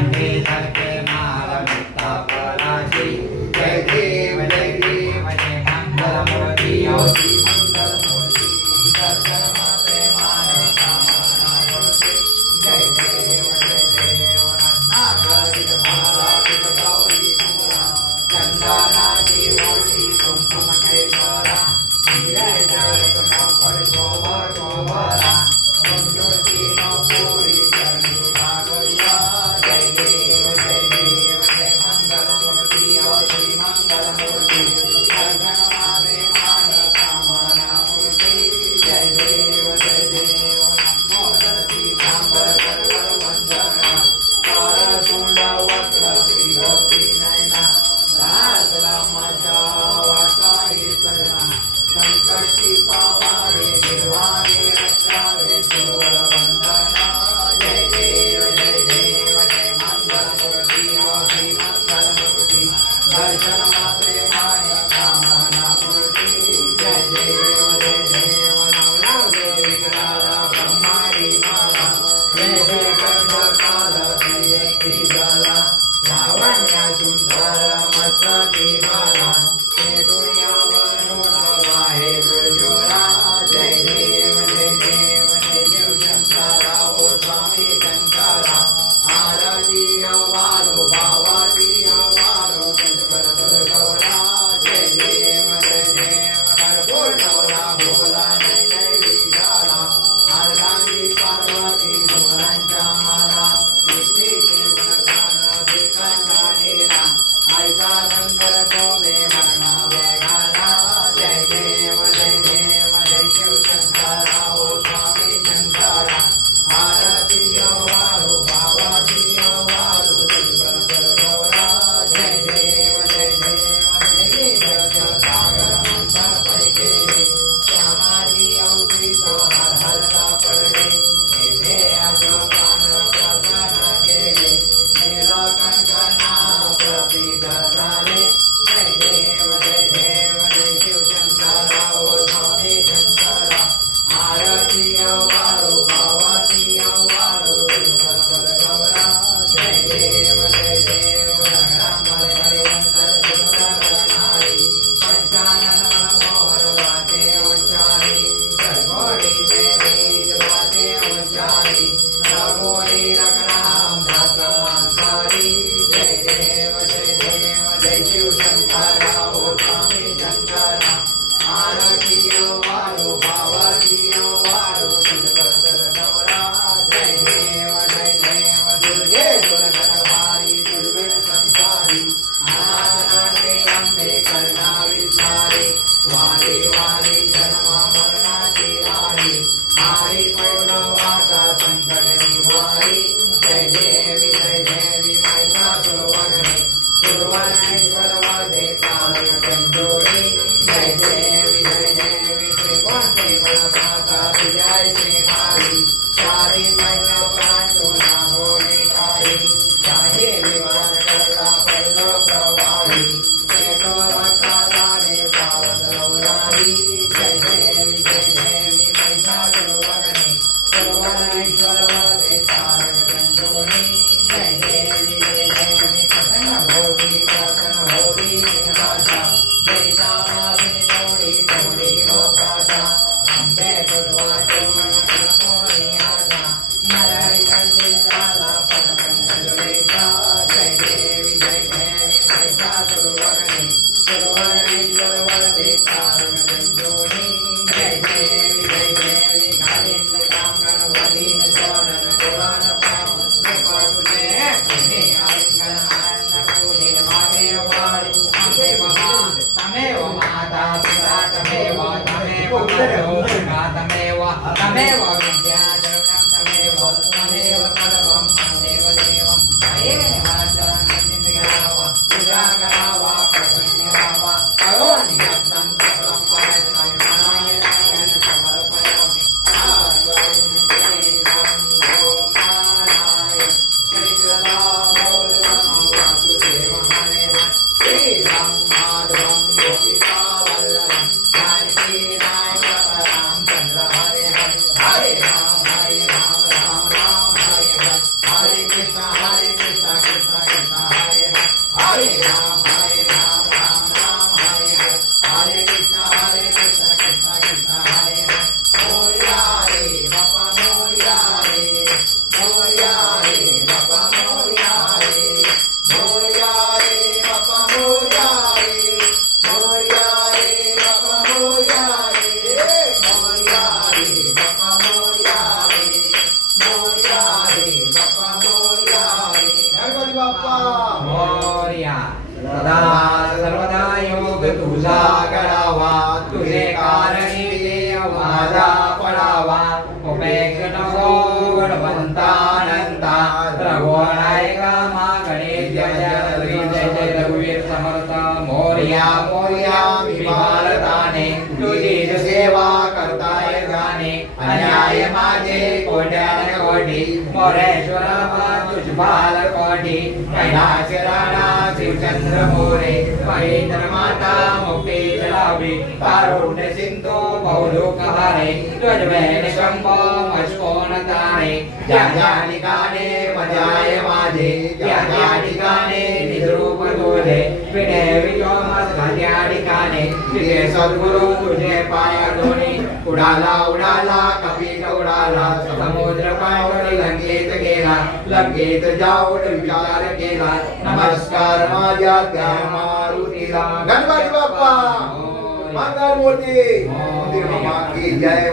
कंठे धरते माल मुक्ता पराशी जय देव जय मंगलमूर्ती योगी मंगलमूर्ती दर्शन मात्रे माने कामना मूर्ती जय देव नागारित भारावित गौरी मूला चंदनाची मूर्ती कुंकुम केशरा नीले जल कुंकुम शोभा शोभरा कुंजुती नो पूरी करनी भागरिया जय देव जय मंगलमूर्ति योगी मंगलमूर्ति दर्शन मात्रे माने कामना मूर्ति जय देव नमो धरती सांबर सर्वर वंदना कारसुंड वक्र श्री नयना दास रामाच्या वाटाही सगळा संकटी पावारे निर्वाणे रक्षावे सुरवर वंदना जय देव जय मंगलमूर्ती योगी मंगलमूर्ती दर्शन मात्रे माने कामना मूर्ती जय देव नवलावे विग्रहाला ब्रह्माडी माला वेदे गंधकाल प्रियंकी झाला लावण्या सुंदर मस्तकी बाला हे दुनियावरून वाहे दुर्जोरा जय देव शंकरा ओ स्वामी शंकरा आरती वारो भावाती वारो सजवर गौरा जय देव भरपूर गौरा भोला नय विशाला अर्धांगी पार्वती सुमरांच्या माला नित्य सेवन गान श्रीकंठानेला आयता शंकर गोवे मरणा वेगाला जय देव जय शिव शंकरा ओ स्वामी शंकरा आरती वारो भावाती वारो सजवर गौरा जय देव सागर मंथन पैके श्यामाजी अवधूत हर हरता पडले हे अशोकान प्रसन्न केले नीलकंठना प्रसिद्ध झाले जय देव जय शिव शंकरा ओ स्वामी शंकरा आरती वारो भावाती वारो सजवर गौरा जय देव रंगराम हरिवंतर सुरगणारी पंचानन मनमोहर वाटे उच्चारी सरगोडी देवी वाटे उच्चारी रघोरी रघुराम दासांसारी जय देव जय शिव शंकरा ओ स्वामी शंकरा आरती वारो भावाती वारो सजवर गौरा जय देव दुर्गे दुर्गणभारी दुर्गण संसारी अनाथाने अंबे करुणा विस्तारी वाली वाली जन्म मरणाची वारी हारी पौर्णवाता संकट निवारी जय देवी महिषासुरवने सुरवनेश्वर वदे तारक संजोडी जय देवी श्रीवंते माता विजय श्री काली चारी महिला प्राणो नागोडी काली चाहे विवाद करता पडलो प्रवाही एक भक्ताने पावत लवलाही जय देवी महिषासुरवने सुरवनेश्वर वदे तारक संजोडी जय देवी प्रसन्न होती सिंहासा जयता मासिनी जोडी जोडी लोकासा अंबे तुडवाचो मनमोरी आसा नरहरि कंदिसाला पदमंगलेशा जय देवी महिषासुरवने सुरवनेश्वर वदे तारक संजोडी जय देवी कालिंद कांगण वदीन चोरण पुराण पावन पातुले पुणे आलिंगन आनंद पूजिन भागे वारी तमेव माता पिता तमेव गुरु तमेव विद्या जगतं तमेव सर्वं तमेव देवं तमेव मातरं करावा पूजा करावा प्रसन्नावा करोमि यत्नं सकलं परस्मै मनाय समर्पयामि Hare Krishna हरे राम राम राम हरे हरे हरे कृष्ण कृष्ण कृष्ण हरे हरे मोरया रे बाप्पा मोरया रे मोरया रे बाप्पा मोरया रे मोरया रे बाप्पा मोरया रे मोरया रे बाप्पा मोरया रे मोरया रे बाप्पा मोरया रे मोरया रे बाप्पा मोरया रे गणपती बाप्पा मोरया सदा सर्वदा योग तुझा करावा तुझे कारणी देव माझा पडावा उपेक्ष नको गणवंतानंता रघुनायका मागणे जय जय जय रघुवीर समर्थ मोरया मोरया विमालताने तुझी सेवा करताय गाणे अन्याय माझे कोट्यान कोटी मोरेश्वरा तुझ बाल कोटी कैलास राणा शिवचंद्र मोरे महेंद्र माता मुक्ती जलावी कारुण्य सिंधू बहुलोक हारे ध्वजवेन शंभो मस्कोन तारे ज्या ठिकाणे मजाय माझे त्या ठिकाणे निजरूप तुझे विणे विजोमस घाल्या ठिकाणे तिथे सद्गुरु तुझे पाया दोन्ही उडाला उडाला कपीत उडाला समुद्र पावरी लंकेत गेला लंकेत जाऊन विचार केला नमस्कार माझ्या त्या मारुतीला गणपती बाप्पा मंगल मूर्ती मंदिर मामा की जय